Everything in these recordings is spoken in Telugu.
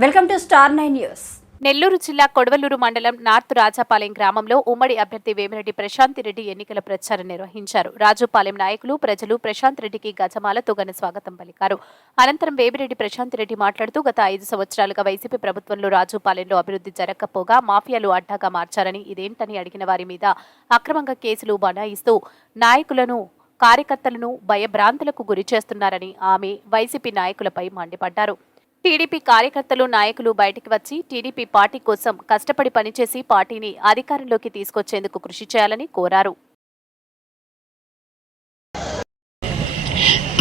Welcome to star nine news. Nellore జిల్లా కొడవలూరు మండలం నార్త్ రాజాపాలెం గ్రామంలో ఉమ్మడి అభ్యర్థి వేమిరెడ్డి ప్రశాంత్ రెడ్డి ఎన్నికల ప్రచారం నిర్వహించారు. రాజుపాలెం నాయకులు ప్రజలు ప్రశాంత్ రెడ్డికి గజమాలతో ఘన స్వాగతం పలికారు. అనంతరం వేమిరెడ్డి ప్రశాంత్ రెడ్డి మాట్లాడుతూ గత ఐదు సంవత్సరాలుగా వైసీపీ ప్రభుత్వంలో రాజుపాలెంలో అభివృద్ధి జరగకపోగా మాఫియాలు అడ్డాగా మార్చారని ఇదేంటని అడిగిన వారి మీద అక్రమంగా కేసులు బనాయిస్తూ నాయకులను కార్యకర్తలను భయభ్రాంతులకు గురి చేస్తున్నారని ఆమె వైసీపీ నాయకులపై మండిపడ్డారు. టీడీపీ కార్యకర్తలు నాయకులు బయటికి వచ్చి టీడీపీ పార్టీ కోసం కష్టపడి పనిచేసి పార్టీని అధికారంలోకి తీసుకొచ్చేందుకు కృషి చేయాలని కోరారు.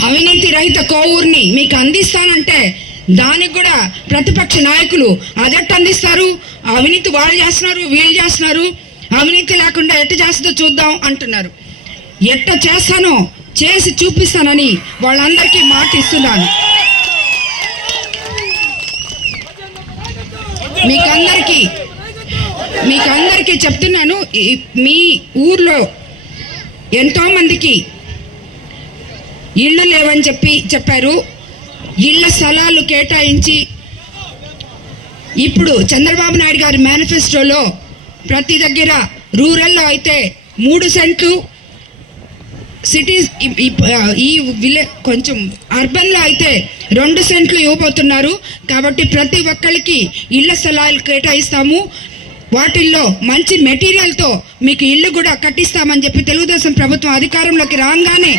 అవినీతి రహిత కోవూరుని మీకు అందిస్తానంటే దానికి కూడా ప్రతిపక్ష నాయకులు అదెట్ట అందిస్తారు. అవినీతి వాళ్ళు చేస్తున్నారు వీళ్ళు చేస్తున్నారు. అవినీతి లేకుండా ఎట్ట చేస్తుందో చూద్దాం అంటున్నారు. ఎట్ట చేస్తానో చేసి చూపిస్తానని వాళ్ళందరికీ మాట ఇస్తున్నాను. మీకందరికీ మీకందరికీ చెప్తున్నాను మీ ఊర్లో ఎంతో మందికి ఇళ్ళు లేవని చెప్పి చెప్పారు. ఇళ్ళ స్థలాలు కేటాయించి ఇప్పుడు చంద్రబాబు నాయుడు గారి మేనిఫెస్టోలో ప్రతి దగ్గర రూరల్లో అయితే మూడు సెంట్లు సిటీస్ ఈ- విలే కొంచెం అర్బన్లో అయితే రెండు సెంట్లు ఇవ్వబోతున్నారు. కాబట్టి ప్రతి ఒక్కరికి ఇళ్ళ స్థలాలు కేటాయిస్తాము. వాటిల్లో మంచి మెటీరియల్తో మీకు ఇల్లు కూడా కట్టిస్తామని చెప్పి తెలుగుదేశం ప్రభుత్వం అధికారంలోకి రాగానే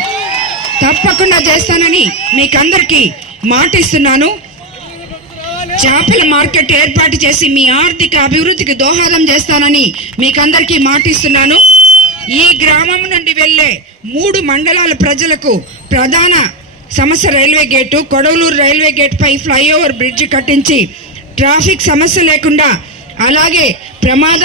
తప్పకుండా చేస్తానని మీకందరికీ మాటిస్తున్నాను. చేపల మార్కెట్ ఏర్పాటు చేసి మీ ఆర్థిక అభివృద్ధికి దోహదం చేస్తానని మీకందరికీ మాటిస్తున్నాను. ఈ గ్రామం నుండి వెళ్ళే మూడు మండలాల ప్రజలకు ప్రధాన సమస్య railway gate Kodavalur railway gate పై ఫ్లైఓవర్ బ్రిడ్జ్ కట్టించి ట్రాఫిక్ సమస్య లేకుండా అలాగే ప్రమాద